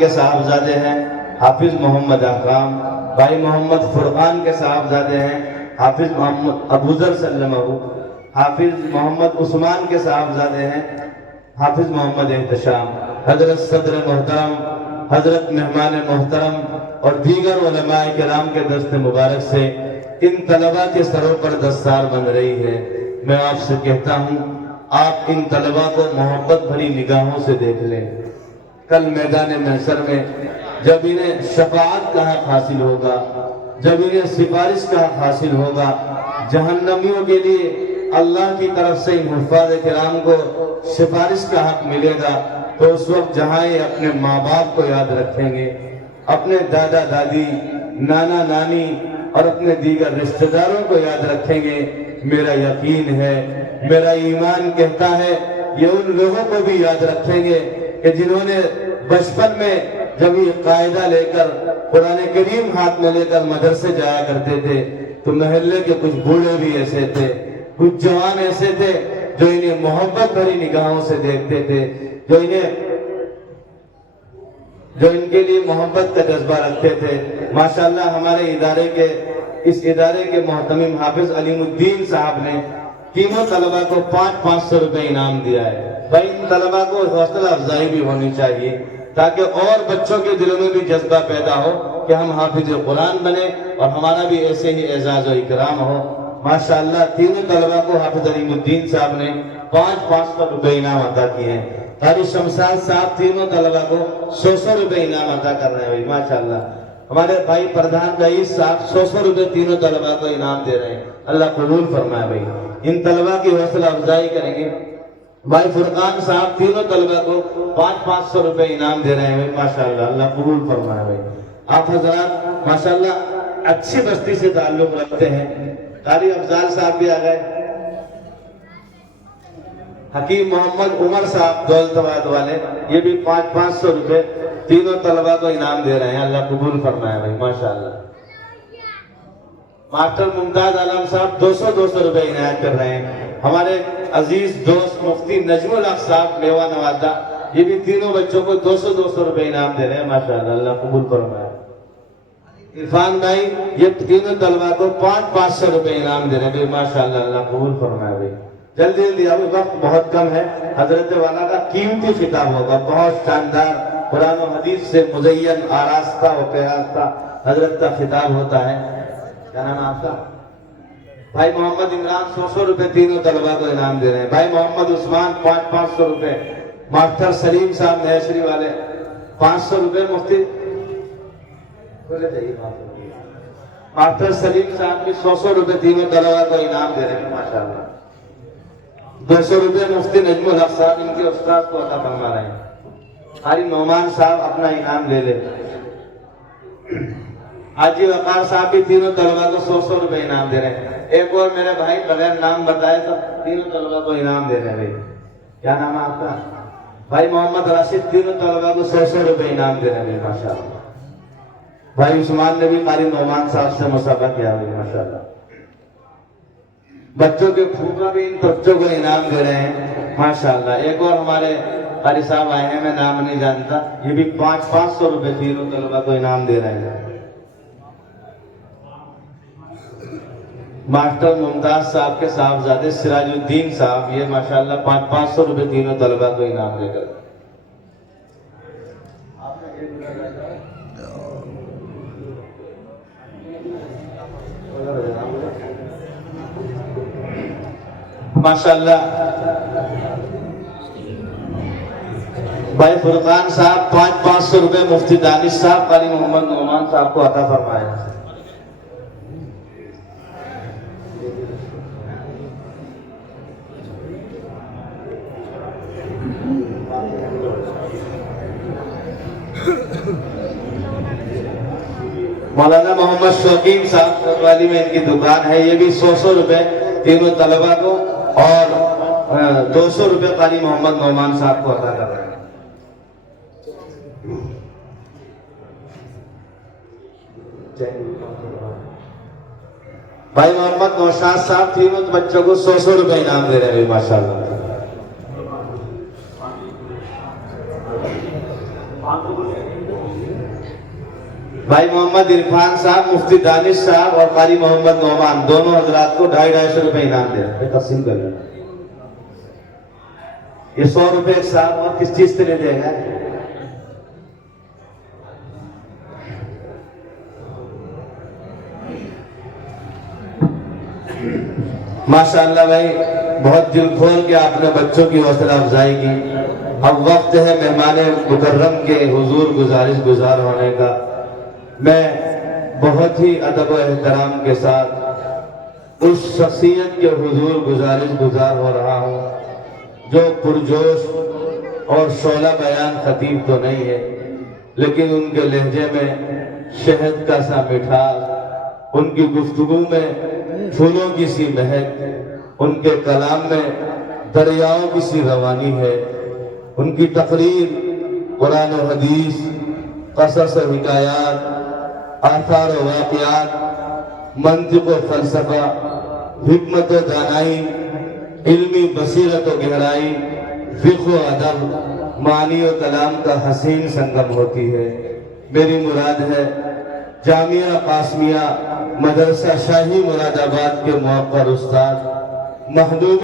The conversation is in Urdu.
کے صاحبزادے ہیں حافظ محمد احکام، بھائی محمد فرقان کے صاحبزادے ہیں حافظ محمد ابوذر سلمہ، حافظ محمد عثمان کے صاحبزادے ہیں حافظ محمد احتشام، حضرت صدر محترم، حضرت مہمان محترم اور دیگر علماء کرام کے دست مبارک سے ان طلباء کے سروں پر دستار بن رہی ہے۔ میں آپ سے کہتا ہوں آپ ان طلباء کو محبت بھری نگاہوں سے دیکھ لیں۔ کل میدان محشر میں جب انہیں شفاعت کا حق حاصل ہوگا، جب انہیں سفارش کا حق حاصل ہوگا، جہنمیوں کے لیے اللہ کی طرف سے ان حفاظ کرام کو سفارش کا حق ملے گا، تو اس وقت جہاں یہ اپنے ماں باپ کو یاد رکھیں گے، اپنے دادا دادی، نانا نانی اور اپنے دیگر رشتہ داروں کو یاد رکھیں گے، میرا یقین ہے، میرا ایمان کہتا ہے یہ ان لوگوں کو بھی یاد رکھیں گے کہ جنہوں نے بچپن میں جب یہ قاعدہ لے کر قرآن کریم ہاتھ میں لے کر مدرسے جایا کرتے تھے تو محلے کے کچھ بوڑھے بھی ایسے تھے، کچھ جوان ایسے تھے جو انہیں محبت بھری نگاہوں سے دیکھتے تھے، جو ان کے لیے محبت کا جذبہ رکھتے تھے۔ ماشاءاللہ ہمارے اس ادارے کے محتمم حافظ علیم الدین صاحب نے تینوں طلباء کو 500 روپے انعام دیا ہے۔ بھائی ان طلباء کو حوصلہ افزائی بھی ہونی چاہیے تاکہ اور بچوں کے دلوں میں بھی جذبہ پیدا ہو کہ ہم حافظ قرآن بنے اور ہمارا بھی ایسے ہی اعزاز و اکرام ہو۔ ماشاءاللہ تینوں طلباء کو حافظ علیم الدین صاحب نے 500 روپے انعام عطا کیے ہیں۔ قاری شمشاد صاحب تینوں طلباء کو 100 روپے انعام عطا کر رہے ہیں۔ ماشاءاللہ ہمارے بھائی پردھان رئیس صاحب 100 روپے تینوں طلباء کو انعام دے رہے ہیں، اللہ قبول فرمائے۔ بھائی ان طلباء کی حوصلہ افزائی کریں گے۔ بھائی فرقان صاحب تینوں طلباء کو 500 روپے انعام دے رہے ہیں، ماشاءاللہ اللہ قبول فرمائے۔ بھائی آپ حضرات ماشاءاللہ اچھی بستی سے تعلق رکھتے ہیں۔ قاری افضال صاحب بھی آ گئے، حکیم محمد عمر صاحب دولت آباد والے، یہ بھی 500 روپے تینوں طلباء کو انعام دے رہے ہیں، اللہ قبول فرمائے۔ بھائی ماشاءاللہ ماسٹر ممتاز عالم صاحب 200 روپے عنایت کر رہے ہیں۔ ہمارے عزیز دوست مفتی نجم الحق صاحب میوہ نوادہ، یہ بھی تینوں بچوں کو 200 روپے انعام دے رہے ہیں، ماشاءاللہ اللہ قبول فرمائے۔ عرفان بھائی یہ تینوں طلباء کو 500 روپے انعام دے رہے ہیں، ماشاءاللہ اللہ قبول فرمائے۔ بھائی جلدی اب وقت بہت کم ہے، حضرت والا کا قیمتی خطاب ہوگا، بہت شاندار قرآن و حدیث سے مزین آراستہ و پیراستہ حضرت کا خطاب ہوتا ہے۔ کیا نام ہے آپ کا؟ بھائی محمد عمران 100 روپے تینوں طلباء کو انعام دے رہے ہیں۔ بھائی محمد عثمان 500 روپے، ماسٹر سلیم صاحب نیشری والے 500 روپے، مفتی ماسٹر سلیم صاحب بھی 100 روپے تینوں طلباء کو انعام دے رہے ہیں، ماشاءاللہ 200 روپے مفتی نجم الحق صاحب ان کے استاد کو عطا فرما رہے ہیں۔ قاری نعمان صاحب اپنا انعام لے لے۔ حاجی وقار صاحب بھی تینوں طلباء کو 100 روپے انعام دے رہے ہیں۔ ایک اور میرے بھائی بغیر نام بتائے سب تینوں طلباء کو انعام دے رہے ہیں۔ کیا نام ہے آپ کا؟ بھائی محمد راشد تینوں طلباء کو 100 روپے انعام دے رہے ہیں، ماشاءاللہ۔ بھائی عثمان نے بھی قاری نعمان صاحب سے مسابقہ کیا ہے، ماشاءاللہ۔ بچوں کے پھوپھا بھی ان بچوں کو انعام دے رہے ہیں، ماشاءاللہ۔ ایک اور ہمارے قاری صاحب آئے ہیں، میں نام نہیں جانتا، یہ بھی 500 روپے تینوں طلباء کو انعام دے رہے ہیں۔ ماسٹر ممتاز صاحب کے صاحبزادے سراج الدین صاحب، یہ ماشاءاللہ 500 روپے تینوں طلباء کو انعام دے کر۔ ماشاءاللہ بھائی فرقان صاحب 500 روپے مفتی دانش صاحب قاری محمد نعمان صاحب کو عطا فرمائے۔ مولانا محمد شوقین صاحب والی میں ان کی دکان ہے، یہ بھی 100 روپے تینوں طلباء کو اور 200 روپے قاری محمد نعمان صاحب کو عطا کر رہے ہیں۔ بھائی محمد نوشاد صاحب تینوں بچوں کو 100 روپے انعام دے رہے ہیں، ماشاءاللہ۔ بھائی محمد عرفان صاحب، مفتی دانش صاحب اور قاری محمد نعمان، دونوں حضرات کو 250 روپے انعام دے رہے ہیں، تقسیم کر لینا۔ یہ 100 روپے ایک صاحب اور کس چیز سے لے دے گا؟ ماشاءاللہ بھائی، بہت دل کھول کے آپ نے بچوں کی حوصلہ افزائی کی۔ اب وقت ہے مہمان مکرم کے حضور گزارش گزار ہونے کا۔ میں بہت ہی ادب و احترام کے ساتھ اس شخصیت کے حضور گزارش گزار ہو رہا ہوں جو پرجوش اور شعلہ بیان خطیب تو نہیں ہے، لیکن ان کے لہجے میں شہد کا سا مٹھاس، ان کی گفتگو میں پھولوں کی سی مہک، ان کے کلام میں دریاؤں کی سی روانی ہے، ان کی تقریر قرآن و حدیث، قصص و حکایات، آثار و واقعات، منطق و فلسفہ، حکمت و دانائی، علمی بصیرت و گہرائی، فقہ و ادب، معنی و کلام کا حسین سنگم ہوتی ہے۔ میری مراد ہے جامعہ قاسمیہ مدرسہ شاہی مراد آباد کے موقر استاد محبوب